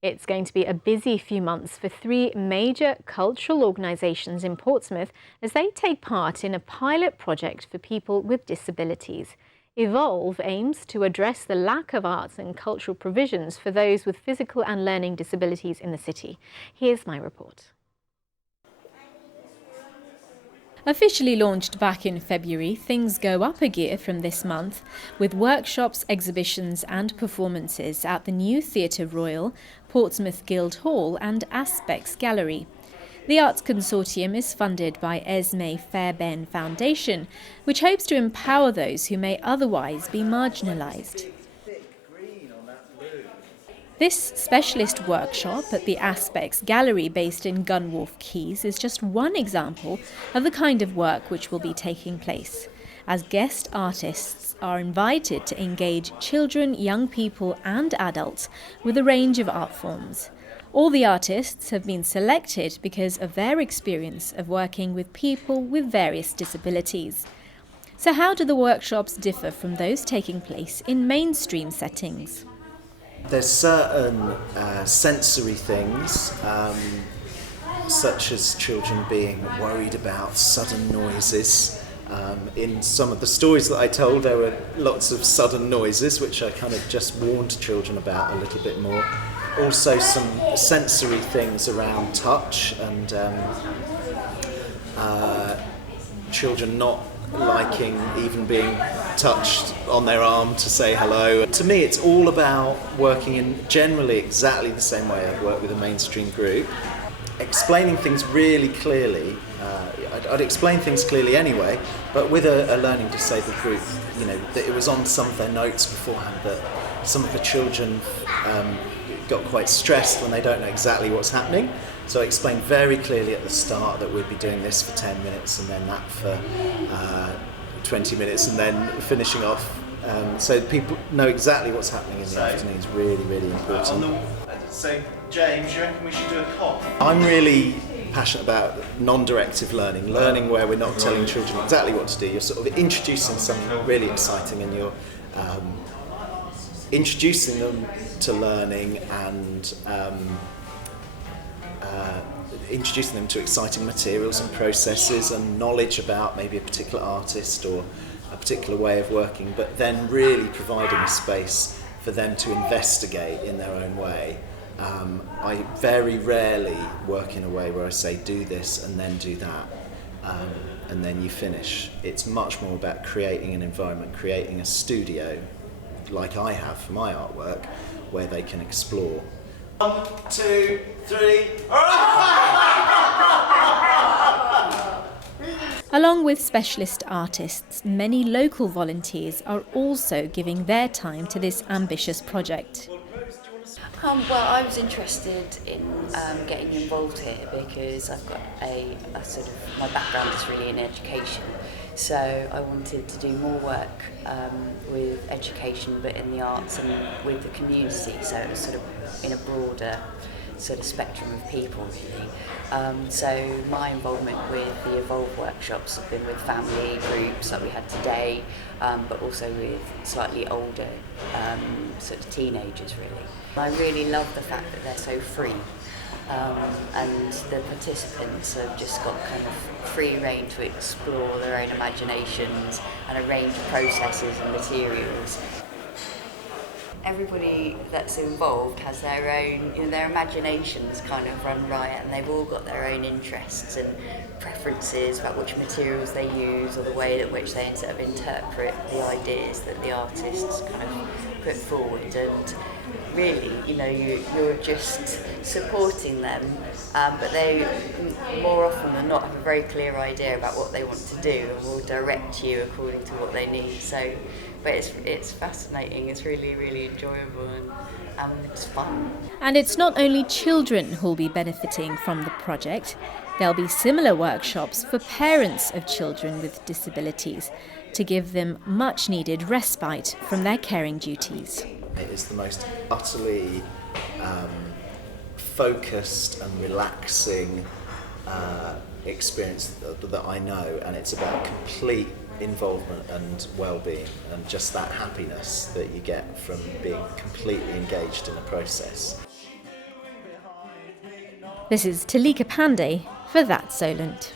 It's going to be a busy few months for three major cultural organisations in Portsmouth as they take part in a pilot project for people with disabilities. Evolve aims to address the lack of arts and cultural provisions for those with physical and learning disabilities in the city. Here's my report. Officially launched back in February, things go up a gear from this month with workshops, exhibitions and performances at the new Theatre Royal, Portsmouth Guildhall and Aspects Gallery. The Arts Consortium is funded by Esme Fairbairn Foundation, which hopes to empower those who may otherwise be marginalised. This specialist workshop at the Aspects Gallery based in Gunwharf Quays is just one example of the kind of work which will be taking place, as guest artists are invited to engage children, young people and adults with a range of art forms. All the artists have been selected because of their experience of working with people with various disabilities. So how do the workshops differ from those taking place in mainstream settings? There's certain sensory things, such as children being worried about sudden noises. In some of the stories that I told, there were lots of sudden noises, which I kind of just warned children about a little bit more. Also some sensory things around touch and children not liking even being touched on their arm to say hello. To me, it's all about working in generally exactly the same way I've worked with a mainstream group, explaining things really clearly. I'd explain things clearly anyway, but with a learning disabled group, you know, that it was on some of their notes beforehand that some of the children got quite stressed when they don't know exactly what's happening. So I explained very clearly at the start that we'd be doing this for 10 minutes and then that for 20 minutes and then finishing off. So people know exactly what's happening in the afternoon is really, really important. So James, you reckon we should do a cough? I'm really passionate about non-directive learning where we're not telling children exactly what to do. You're sort of introducing something really exciting and you're introducing them to learning and introducing them to exciting materials and processes and knowledge about maybe a particular artist or a particular way of working, but then really providing a space for them to investigate in their own way. I very rarely work in a way where I say do this and then do that and then you finish. It's much more about creating an environment, creating a studio like I have for my artwork where they can explore. 1, 2, 3. Along with specialist artists, many local volunteers are also giving their time to this ambitious project. Well, I was interested in getting involved here because I've got a sort of, my background is really in education, so I wanted to do more work with education but in the arts and with the community, so it was sort of in a broader sort of spectrum of people really. So my involvement with the Evolve workshops have been with family groups like we had today, but also with slightly older sort of teenagers really. I really love the fact that they're so free and the participants have just got kind of free rein to explore their own imaginations and a range of processes and materials. Everybody that's involved has their own, you know, their imaginations kind of run riot and they've all got their own interests and preferences about which materials they use or the way in which they sort of interpret the ideas that the artists kind of put forward. And really, you know, you're just supporting them, but they more often than not have a very clear idea about what they want to do and will direct you according to what they need. So, but it's fascinating, it's really, really enjoyable and it's fun. And it's not only children who'll be benefiting from the project. There'll be similar workshops for parents of children with disabilities to give them much needed respite from their caring duties. It is the most utterly focused and relaxing experience that I know, and it's about complete involvement and well-being and just that happiness that you get from being completely engaged in the process. This is Talika Pandey for That Solent.